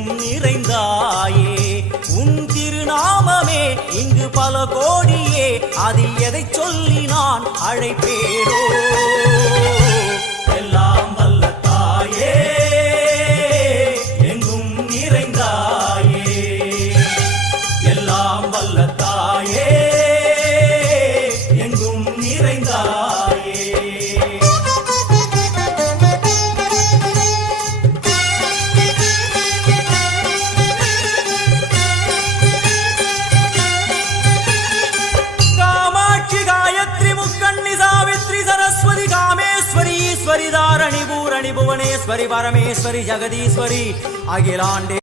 எங்கும் நிறைந்தாயே. உன் திருநாமமே இங்கு பல கோடியே, அதில் எதை சொல்லி நான் அழைப்பேனோ. எல்லாம் வல்ல தாயே, எங்கும் நிறைந்தாயே. எல்லாம் வல்ல தாயே, எங்கும் நிறைந்தாயே. ईश्वरी धारणी भुवनेश्वरी परमेश्वरी जगदीश्वरी अखिलांडे